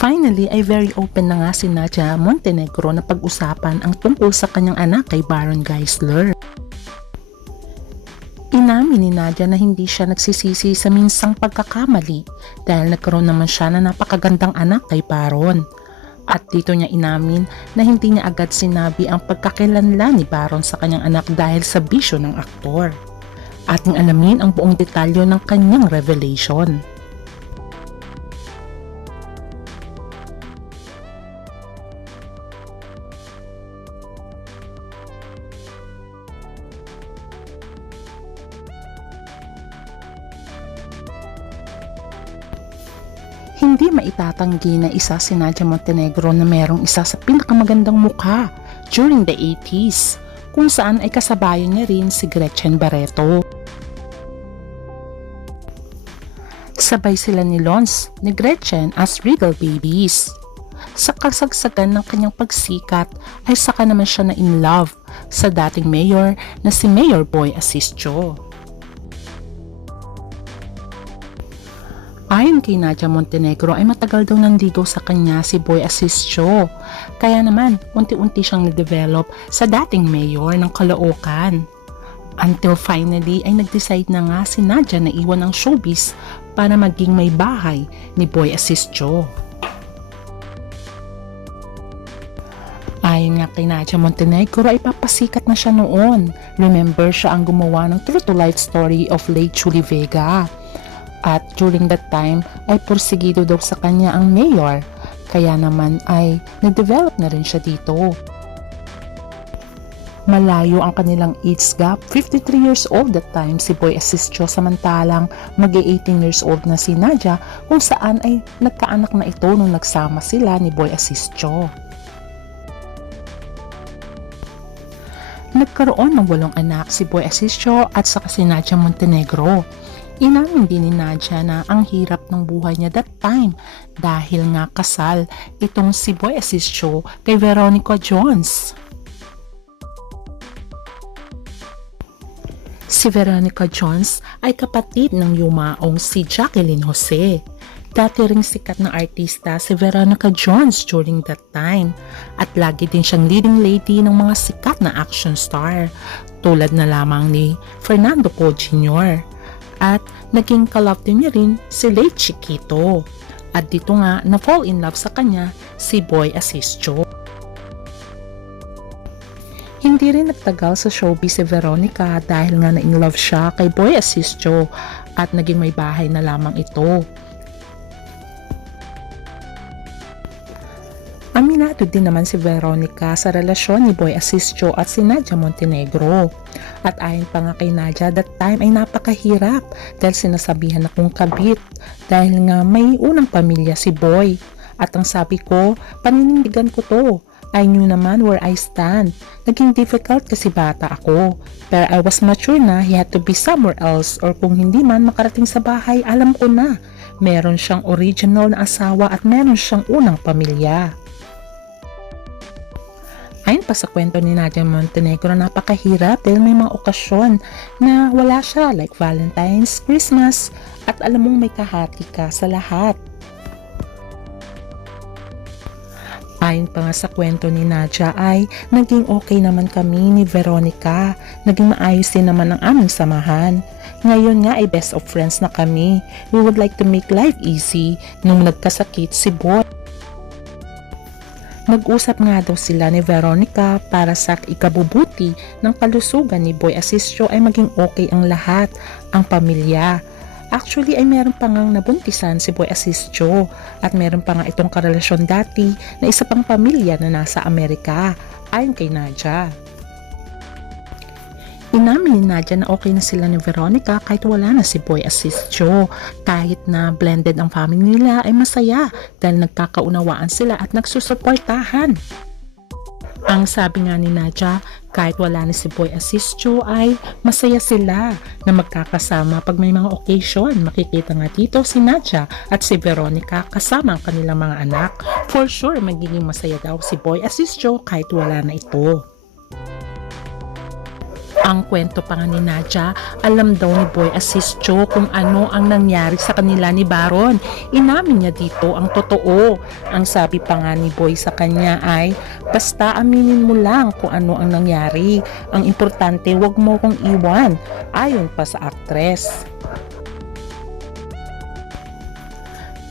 Finally ay very open na nga si Nadia Montenegro na pag-usapan ang tungkol sa kanyang anak kay Baron Geisler. Inamin ni Nadia na hindi siya nagsisisi sa minsang pagkakamali dahil nagkaroon naman siya na napakagandang anak kay Baron. At dito niya inamin na hindi niya agad sinabi ang pagkakilanlan ni Baron sa kanyang anak dahil sa bisyo ng aktor. Ating alamin ang buong detalyo ng kanyang revelation. Hindi maitatanggi na isa si Nadia Montenegro na merong isa sa pinakamagandang mukha during the 80s kung saan ay kasabayan niya rin si Gretchen Barreto. Sabay sila ni Lons ni Gretchen as Regal Babies. Sa kasagsagan ng kanyang pagsikat ay saka naman siya na in love sa dating mayor na si Mayor Boy Asistio. Ayon kay Nadia Montenegro ay matagal daw nandigaw sa kanya si Boy Asistio. Kaya naman, unti-unti siyang na-develop sa dating mayor ng Caloocan. Until finally ay nag-decide na nga si Nadia na iwan ang showbiz para maging may bahay ni Boy Asistio. Ayon nga kay Nadia Montenegro ay papasikat na siya noon. Remember siya ang gumawa ng true to life story of late Julie Vega. At during that time ay porsigido daw sa kanya ang mayor. Kaya naman ay nag-develop na rin siya dito. Malayo ang kanilang age gap. 53 years old that time si Boy Asistio samantalang mag 18 years old na si Nadia kung saan ay nagkaanak na ito nung nagsama sila ni Boy Asistio. Nagkaroon ng walong anak si Boy Asistio at saka si Nadia Montenegro. Inamin din ni Nadia na ang hirap ng buhay niya that time dahil nga kasal itong si Boy Asistio kay Veronica Jones. Si Veronica Jones ay kapatid ng yumaong si Jacqueline Jose. Dati ring sikat na artista si Veronica Jones during that time at lagi din siyang leading lady ng mga sikat na action star tulad na lamang ni Fernando Poe Jr at naging din niya rin si late Chiquito. At dito nga na fall in love sa kanya si Boy Asistio. Hindi rin nagtagal sa showbiz si Veronica dahil nga na in love siya kay Boy Asistio at naging may bahay na lamang ito. Aminado din naman si Veronica sa relasyon ni Boy Asistio at si Nadia Montenegro. At ayon pa nga kay Nadia, that time ay napakahirap dahil sinasabihan akong kabit dahil nga may unang pamilya si Boy. At ang sabi ko, paninindigan ko to. I knew naman where I stand. Naging difficult kasi bata ako. Pero I was mature na he had to be somewhere else or kung hindi man makarating sa bahay, alam ko na. Meron siyang original na asawa at meron siyang unang pamilya. Pa sa kwento ni Nadia Montenegro, napakahirap dahil may mga okasyon na wala siya like Valentine's, Christmas, at alam mong may kahati ka sa lahat. Ayon pa nga sa kwento ni Nadia ay naging okay naman kami ni Veronica. Naging maayos din naman ang aming samahan. Ngayon nga ay best of friends na kami. We would like to make life easy nung nagkasakit si Boy. Nag-usap nga daw sila ni Veronica para sa ikabubuti ng kalusugan ni Boy Asistio ay maging okay ang lahat, ang pamilya. Actually ay meron pa ngang nabuntisan si Boy Asistio at meron pa nga itong karelasyon dati na isa pang pamilya na nasa Amerika ayon kay Nadia. Inamin ni Nadia na okay na sila ni Veronica kahit wala na si Boy Asistio. Kahit na blended ang family nila ay masaya dahil nagkakaunawaan sila at nagsusuportahan. Ang sabi nga ni Nadia, kahit wala na si Boy Asistio ay masaya sila na magkakasama pag may mga occasion. Makikita nga dito si Nadia at si Veronica kasama ang kanilang mga anak. For sure, magiging masaya daw si Boy Asistio kahit wala na ito. Ang kwento pa nga ni Nadia, alam daw ni Boy Asistio kung ano ang nangyari sa kanila ni Baron. Inamin niya dito ang totoo. Ang sabi pa nga ni Boy sa kanya ay, basta aminin mo lang kung ano ang nangyari. Ang importante, wag mo kong iwan. Ayon pa sa aktres.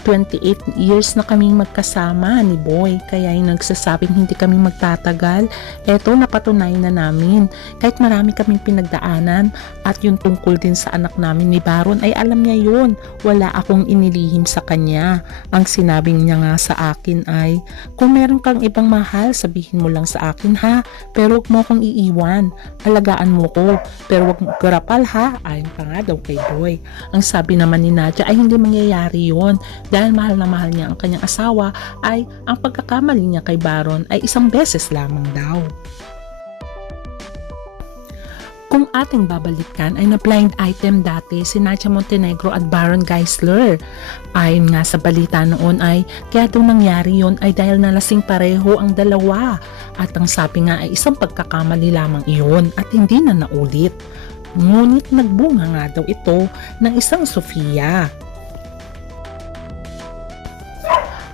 28 years na kaming magkasama ni Boy. Kaya yung nagsasabing hindi kami magtatagal eto napatunayan na namin. Kahit marami kaming pinagdaanan at yung tungkol din sa anak namin ni Baron ay alam niya yun. Wala akong inilihim sa kanya. Ang sinabi niya nga sa akin ay kung meron kang ibang mahal sabihin mo lang sa akin ha? Pero wag mo akong iiwan. Alagaan mo ko. Pero wag mo garapal ha? Ayon pa nga daw kay Boy. Ang sabi naman ni Nadia ay hindi mangyayari yon dahil mahal na mahal niya ang kanyang asawa ay ang pagkakamali niya kay Baron ay isang beses lamang daw. Kung ating babalikan ay na blind item dati si Nadia Montenegro at Baron Geisler. Ayon nga sa balita noon ay kaya daw nangyari yon ay dahil nalasing pareho ang dalawa at ang sabi nga ay isang pagkakamali lamang iyon at hindi na naulit. Ngunit nagbunga nga daw ito ng isang Sofia.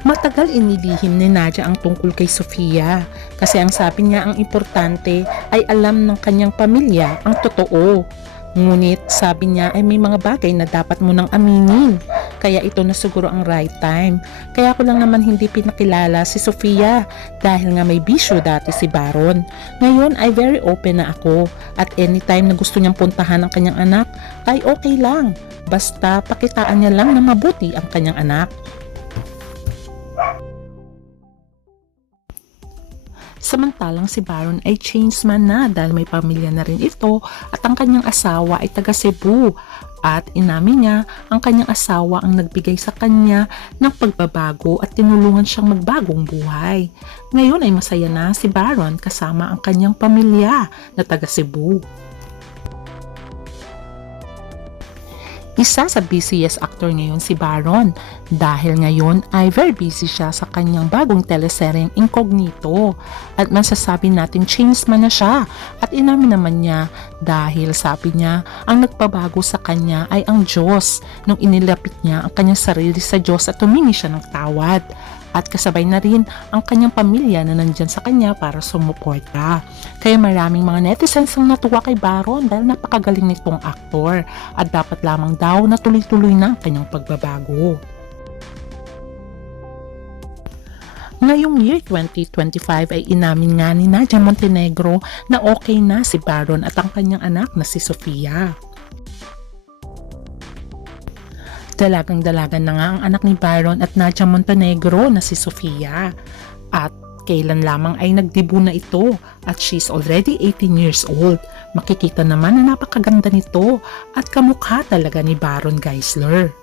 Matagal inilihim ni Nadia ang tungkol kay Sofia kasi ang sabi niya ang importante ay alam ng kanyang pamilya ang totoo. Ngunit sabi niya ay may mga bagay na dapat mo nang aminin. Kaya ito na siguro ang right time. Kaya ko lang naman hindi pinakilala si Sofia dahil nga may bisyo dati si Baron. Ngayon ay very open na ako at anytime na gusto niyang puntahan ang kanyang anak ay okay lang. Basta pakitaan niya lang na mabuti ang kanyang anak. Samantalang si Baron ay changed man na dahil may pamilya na rin ito at ang kanyang asawa ay taga Cebu at inamin niya ang kanyang asawa ang nagbigay sa kanya ng pagbabago at tinulungan siyang magbagong buhay. Ngayon ay masaya na si Baron kasama ang kanyang pamilya na taga Cebu. Isa sa busiest actor ngayon si Baron. Dahil ngayon ay very busy siya sa kanyang bagong teleseryeng Incognito. At masasabi natin changed man na siya. At inamin naman niya dahil sabi niya ang nagpabago sa kanya ay ang Diyos. Nung inilapit niya ang kanyang sarili sa Diyos at tumingi siya ng tawad at kasabay na rin ang kanyang pamilya na nandyan sa kanya para sumuporta. Kaya maraming mga netizens ang natuwa kay Baron dahil napakagaling nitong aktor at dapat lamang daw na tuloy-tuloy na ang kanyang pagbabago. Ngayong year 2025 ay inamin nga ni Nadia Montenegro na okay na si Baron at ang kanyang anak na si Sofia. Dalagang dalaga na nga ang anak ni Byron at Nadia Montenegro na si Sofia. At kailan lamang ay nagdibu na ito at she's already 18 years old. Makikita naman na napakaganda nito at kamukha talaga ni Baron Geisler.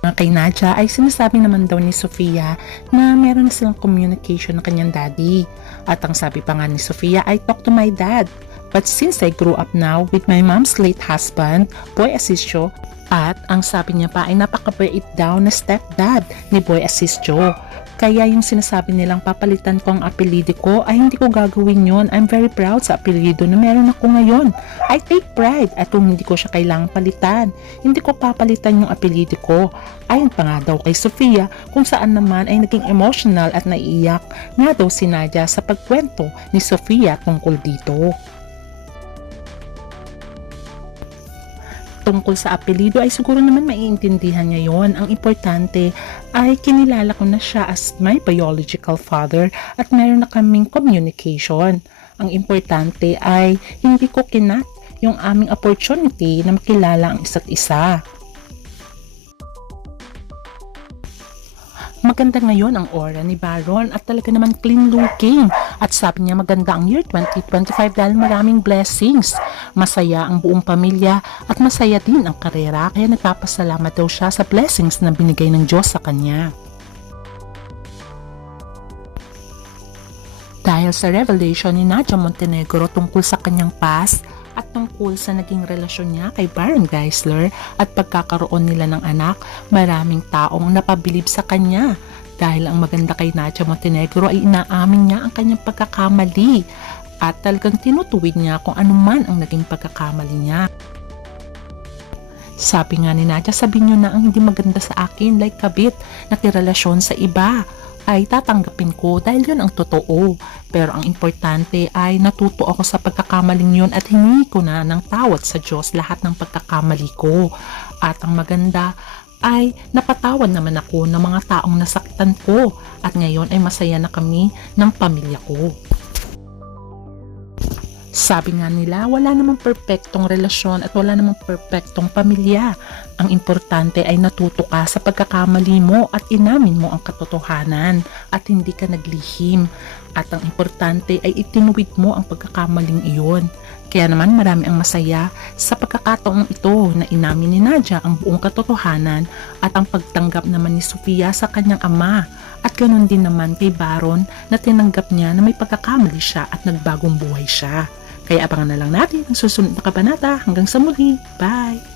Kay Nadia ay sinasabi naman daw ni Sofia na meron silang communication ng kanyang daddy. At ang sabi pa nga ni Sofia ay talk to my dad. But since I grew up now with my mom's late husband, Boy Asisio, at ang sabi niya pa ay napakabait daw na stepdad ni Boy Asistio. Kaya yung sinasabi nilang papalitan ko ang apelido ko ay hindi ko gagawin yon. I'm very proud sa apelido na meron ako ngayon. I take pride at kung hindi ko siya kailangang palitan, hindi ko papalitan yung apelido ko. Ayon pa nga daw kay Sofia kung saan naman ay naging emotional at naiiyak nga daw si Nadia sa pagkwento ni Sofia tungkol dito. Tungkol sa apelido ay siguro naman maiintindihan niya yon. Ang importante ay kinilala ko na siya as my biological father at meron na kaming communication. Ang importante ay hindi ko kinat yung aming opportunity na makilala ang isa't isa. Maganda ngayon ang aura ni Baron at talaga naman clean looking. At sabi niya maganda ang year 2025 dahil maraming blessings. Masaya ang buong pamilya at masaya din ang karera kaya nagpapasalamat daw siya sa blessings na binigay ng Diyos sa kanya. Dahil sa revelation ni Nadia Montenegro tungkol sa kanyang past, at tungkol sa naging relasyon niya kay Baron Geisler at pagkakaroon nila ng anak, maraming taong napabilib sa kanya. Dahil ang maganda kay Nadia Montenegro ay inaamin niya ang kanyang pagkakamali at talagang tinutuwid niya kung ano man ang naging pagkakamali niya. Sabi nga ni Nadia, sabihin niyo na ang hindi maganda sa akin like kabit, nakirelasyon sa iba ay tatanggapin ko dahil yun ang totoo. Pero ang importante ay natuto ako sa pagkakamaling yun at hingi ko na ng tawad sa Diyos lahat ng pagkakamali ko. At ang maganda ay napatawad naman ako ng mga taong nasaktan ko at ngayon ay masaya na kami ng pamilya ko. Sabi nga nila, wala namang perpektong relasyon at wala namang perpektong pamilya. Ang importante ay natuto ka sa pagkakamali mo at inamin mo ang katotohanan at hindi ka naglihim. At ang importante ay itinuwid mo ang pagkakamaling iyon. Kaya naman marami ang masaya sa pagkakataong ito na inamin ni Nadia ang buong katotohanan at ang pagtanggap naman ni Sofia sa kanyang ama. At ganoon din naman kay Baron na tinanggap niya na may pagkakamali siya at nagbagong buhay siya. Kaya abangan na lang natin ang susunod na kabanata. Hanggang sa muli. Bye!